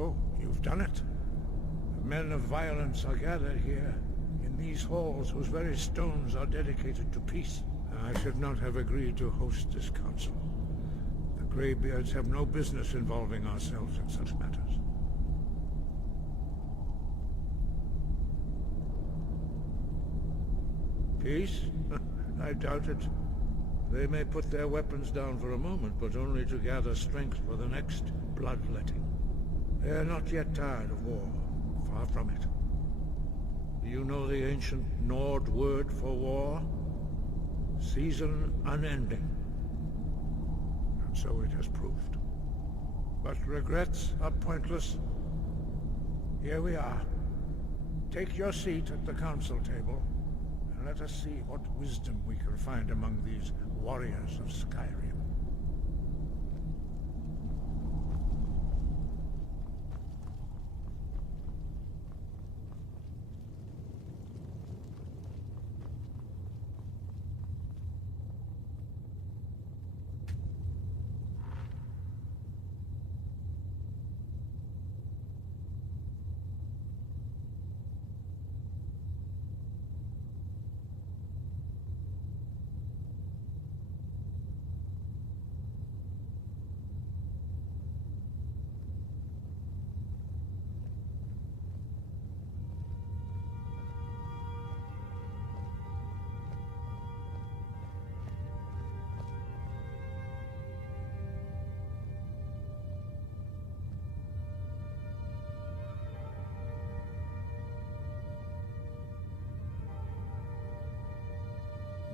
So, you've done it. The men of violence are gathered here, in these halls whose very stones are dedicated to peace. I should not have agreed to host this council. The Greybeards have no business involving ourselves in such matters. Peace? I doubt it. They may put their weapons down for a moment, but only to gather strength for the next bloodletting. They are not yet tired of war. Far from it. Do you know the ancient Nord word for war? Season unending. And so it has proved. But regrets are pointless. Here we are. Take your seat at the council table, and let us see what wisdom we can find among these warriors of Skyrim.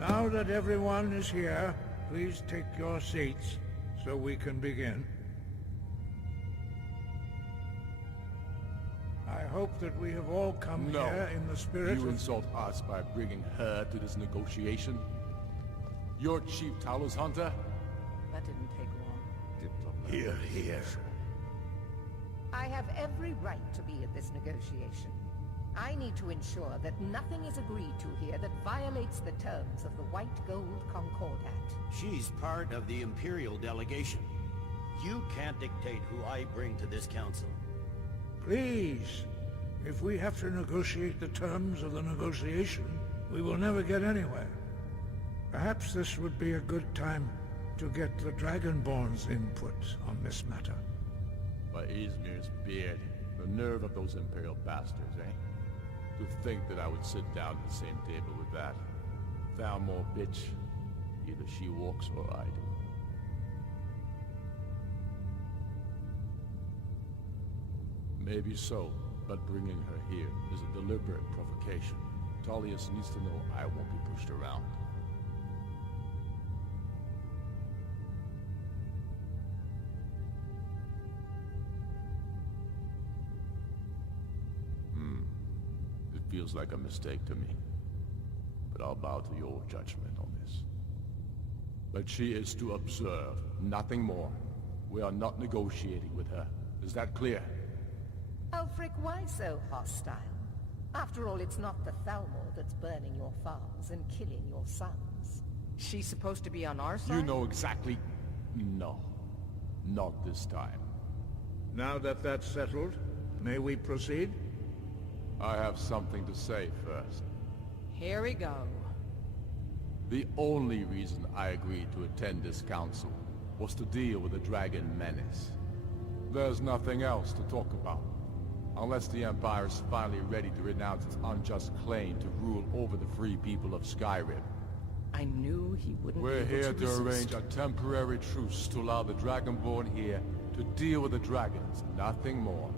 Now that everyone is here, please take your seats so we can begin. I hope that we have all come here in the spirit You insult us by bringing her to this negotiation? You're Chief Talos Hunter? That didn't take long. Hear, hear. I have every right to be at this negotiation. I need to ensure that nothing is agreed to here that violates the terms of the White Gold Concordat. She's part of the Imperial delegation. You can't dictate who I bring to this council. Please, if we have to negotiate the terms of the negotiation, we will never get anywhere. Perhaps this would be a good time to get the Dragonborn's input on this matter. By Izmir's beard, the nerve of those Imperial bastards, eh? To think that I would sit down at the same table with that. Thalmor bitch. Either she walks or I do. Maybe so, but bringing her here is a deliberate provocation. Tullius needs to know I won't be pushed around. Feels like a mistake to me. But I'll bow to your judgment on this. But she is to observe, nothing more. We are not negotiating with her. Is that clear? Ulfric, why so hostile? After all, it's not the Thalmor that's burning your farms and killing your sons. She's supposed to be on our side? You know exactly... No. Not this time. Now that that's settled, may we proceed? I have something to say first. Here we go. The only reason I agreed to attend this council was to deal with the Dragon Menace. There's nothing else to talk about. Unless the Empire is finally ready to renounce its unjust claim to rule over the free people of Skyrim. I knew he wouldn't We're be able here to to resist. arrange a temporary truce to allow the Dragonborn here to deal with the dragons, nothing more.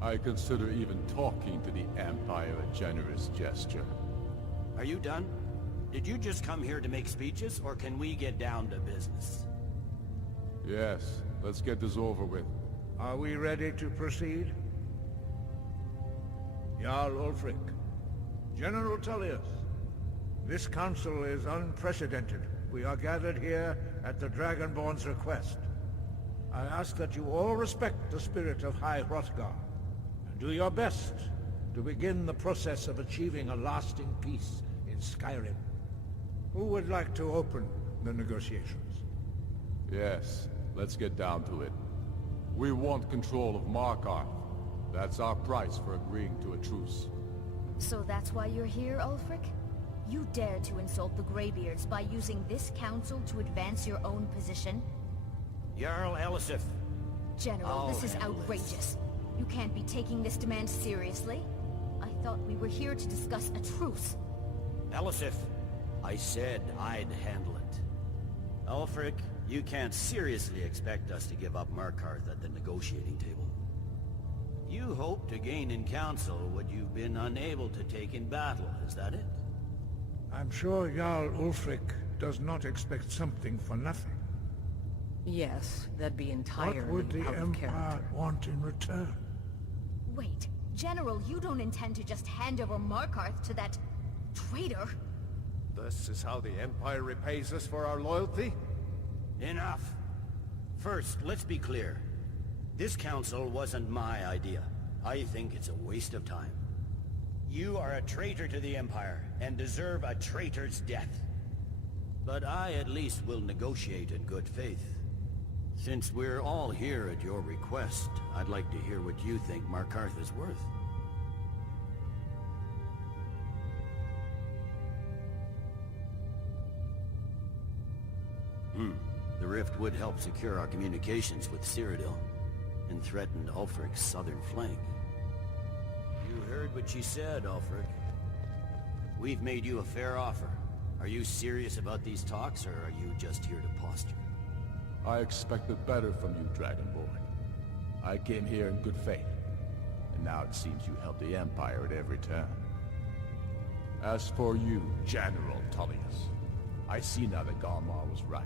I consider even talking to the Empire a generous gesture. Are you done? Did you just come here to make speeches, or can we get down to business? Yes, let's get this over with. Are we ready to proceed? Jarl Ulfric, General Tullius, this council is unprecedented. We are gathered here at the Dragonborn's request. I ask that you all respect the spirit of High Hrothgar, and do your best to begin the process of achieving a lasting peace in Skyrim. Who would like to open the negotiations? Yes, let's get down to it. We want control of Markarth. That's our price for agreeing to a truce. So that's why you're here, Ulfric? You dare to insult the Greybeards by using this council to advance your own position? Jarl Elisif. General, Oh, this is Elis. outrageous. You can't be taking this demand seriously. I thought we were here to discuss a truce. Elisif, I said I'd handle it. Ulfric, you can't seriously expect us to give up Markarth at the negotiating table. You hope to gain in council what you've been unable to take in battle, is that it? I'm sure Jarl Ulfric does not expect something for nothing. Yes, that'd be entirely What would the out of Empire character. want in return? Wait, General, you don't intend to just hand over Markarth to that traitor? This is how the Empire repays us for our loyalty? Enough. First, let's be clear. This council wasn't my idea. I think it's a waste of time. You are a traitor to the Empire, and deserve a traitor's death. But I at least will negotiate in good faith. Since we're all here at your request, I'd like to hear what you think Markarth is worth. The rift would help secure our communications with Cyrodiil, and threatened Ulfric's southern flank. You heard what she said, Ulfric. We've made you a fair offer. Are you serious about these talks, or are you just here to posture? I expected better from you, Dragonborn. I came here in good faith, and now it seems you help the Empire at every turn. As for you, General Tullius, I see now that Galmar was right.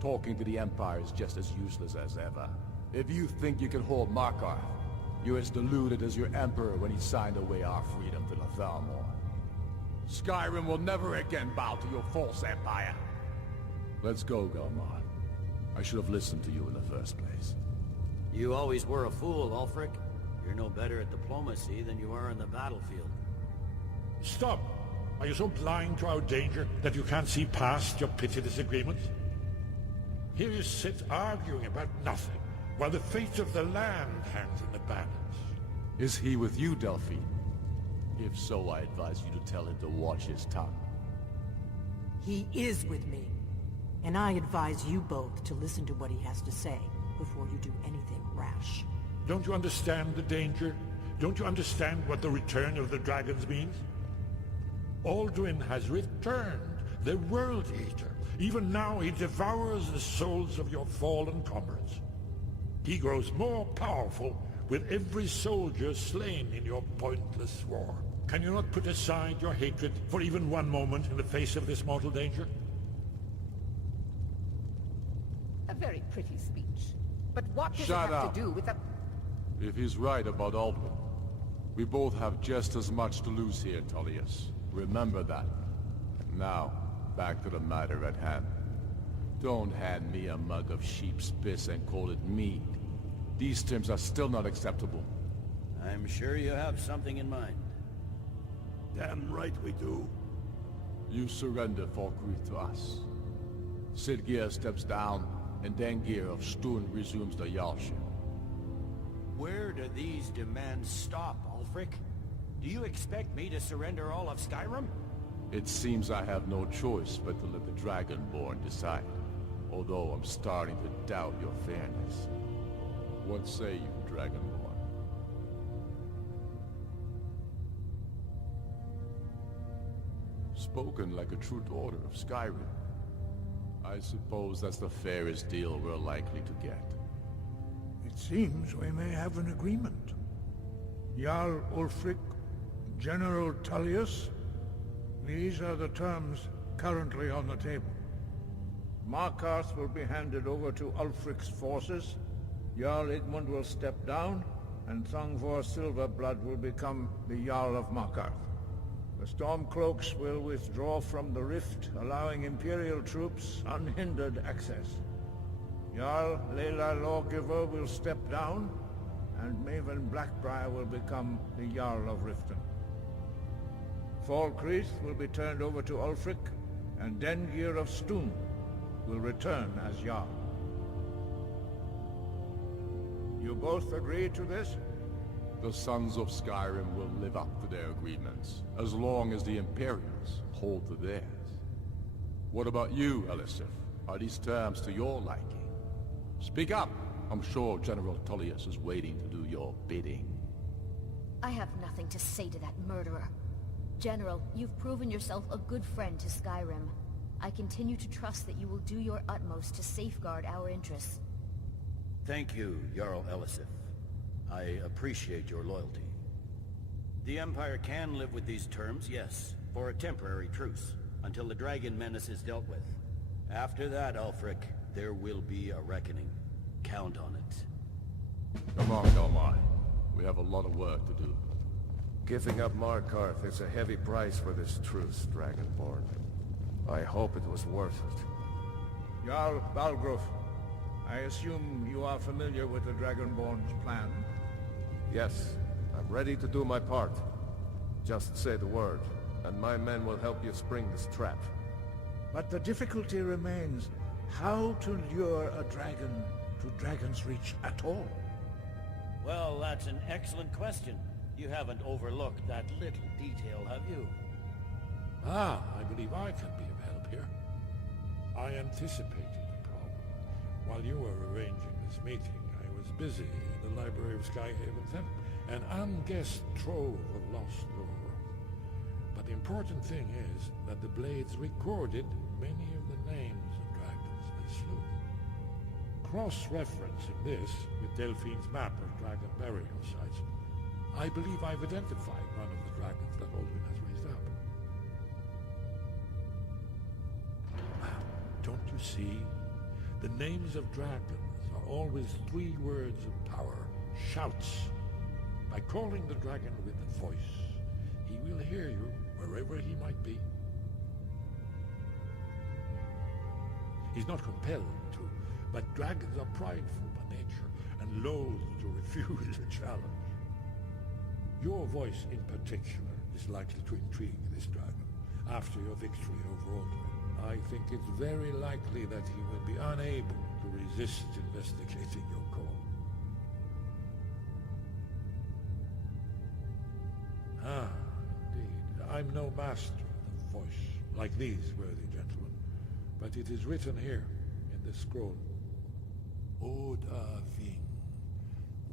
Talking to the Empire is just as useless as ever. If you think you can hold Markarth, you're as deluded as your Emperor when he signed away our freedom to the Thalmor. Skyrim will never again bow to your false empire. Let's go, Galmar. I should have listened to you in the first place. You always were a fool, Ulfric. You're no better at diplomacy than you are on the battlefield. Stop! Are you so blind to our danger that you can't see past your petty disagreements? Here you sit arguing about nothing, while the fate of the land hangs in the balance. Is he with you, Delphine? If so, I advise you to tell him to watch his tongue. He is with me. And I advise you both to listen to what he has to say before you do anything rash. Don't you understand the danger? Don't you understand what the return of the dragons means? Alduin has returned, the World Eater. Even now he devours the souls of your fallen comrades. He grows more powerful with every soldier slain in your pointless war. Can you not put aside your hatred for even one moment in the face of this mortal danger? A very pretty speech. But what does Shut it have up. to do with the... If he's right about Alduin, we both have just as much to lose here, Tullius. Remember that. Now, back to the matter at hand. Don't hand me a mug of sheep's piss and call it mead. These terms are still not acceptable. I'm sure you have something in mind. Damn right we do. You surrender Falkreath to us. Sidgeir steps down, and Dengir of Stun resumes the Jarlship. Where do these demands stop, Ulfric? Do you expect me to surrender all of Skyrim? It seems I have no choice but to let the Dragonborn decide. Although I'm starting to doubt your fairness. What say you, Dragonborn? Spoken like a true daughter of Skyrim. I suppose that's the fairest deal we're likely to get. It seems we may have an agreement. Jarl Ulfric, General Tullius, these are the terms currently on the table. Markarth will be handed over to Ulfric's forces, Jarl Igmund will step down, and Thongvor Silverblood will become the Jarl of Markarth. The Stormcloaks will withdraw from the rift, allowing Imperial troops unhindered access. Jarl Layla Lawgiver will step down, and Maven Blackbriar will become the Jarl of Riften. Falkreath will be turned over to Ulfric, and Dengir of Stun will return as Jarl. You both agree to this? The Sons of Skyrim will live up to their agreements, as long as the Imperials hold to theirs. What about you, Elisif? Are these terms to your liking? Speak up! I'm sure General Tullius is waiting to do your bidding. I have nothing to say to that murderer. General, you've proven yourself a good friend to Skyrim. I continue to trust that you will do your utmost to safeguard our interests. Thank you, Jarl Elisif. I appreciate your loyalty. The Empire can live with these terms, yes, for a temporary truce, until the Dragon Menace is dealt with. After that, Ulfric, there will be a reckoning. Count on it. Come on, Galmai. We have a lot of work to do. Giving up Markarth is a heavy price for this truce, Dragonborn. I hope it was worth it. Jarl Balgruuf, I assume you are familiar with the Dragonborn's plan? Yes, I'm ready to do my part. Just say the word, and my men will help you spring this trap. But the difficulty remains how to lure a dragon to Dragon's Reach at all. Well, that's an excellent question. You haven't overlooked that little detail, have you? I believe I can be of help here. I anticipated the problem. While you were arranging this meeting, I was busy in the library of Skyhaven, an unguessed trove of lost lore. But the important thing is that the Blades recorded many of the names of dragons they slew. Cross-referencing this with Delphine's map of dragon burial sites, I believe I've identified one of the dragons that Alduin has raised up. Don't you see? The names of dragons are always 3 words of power, shouts. By calling the dragon with a voice, he will hear you wherever he might be. He's not compelled to, but dragons are prideful by nature and loath to refuse a challenge. Your voice in particular is likely to intrigue this dragon after your victory over Alduin. I think it's very likely that he will be unable to resist investigating your call. Indeed. I'm no master of the voice, like these worthy gentlemen, but it is written here in this scroll. Oda Ving,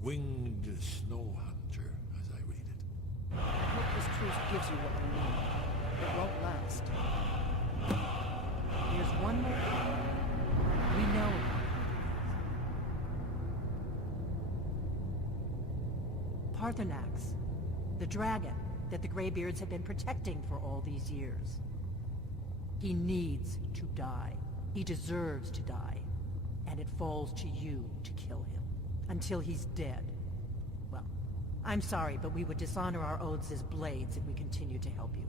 winged snow hunter, as I read it. I hope this truce gives you what you need. It won't last. Here's one more thing. We know Paarthurnax, the dragon that the Greybeards have been protecting for all these years. He needs to die. He deserves to die. And it falls to you to kill him. Until he's dead. Well, I'm sorry, but we would dishonor our oaths as Blades if we continue to help you.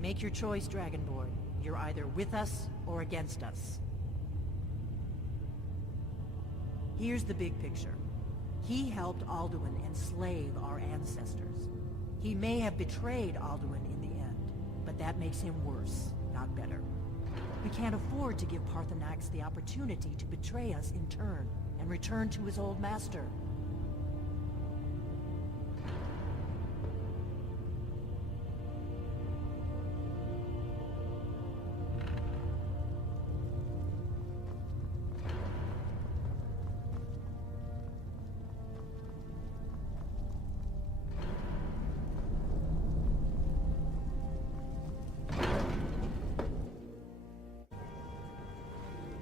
Make your choice, Dragonborn. You're either with us or against us. Here's the big picture. He helped Alduin enslave our ancestors. He may have betrayed Alduin in the end, but that makes him worse, not better. We can't afford to give Paarthurnax the opportunity to betray us in turn and return to his old master.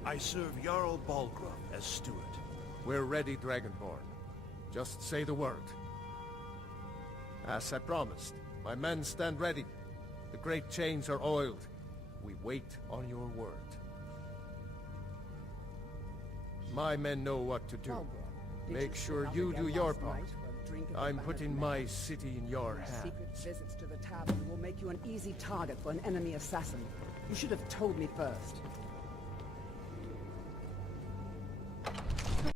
I serve Jarl Balgruuf as steward. We're ready, Dragonborn. Just say the word. As I promised, my men stand ready. The great chains are oiled. We wait on your word. My men know what to do. Make sure you do your part. I'm putting my city in your hands. Secret visits to the tavern will make you an easy target for an enemy assassin. You should have told me first.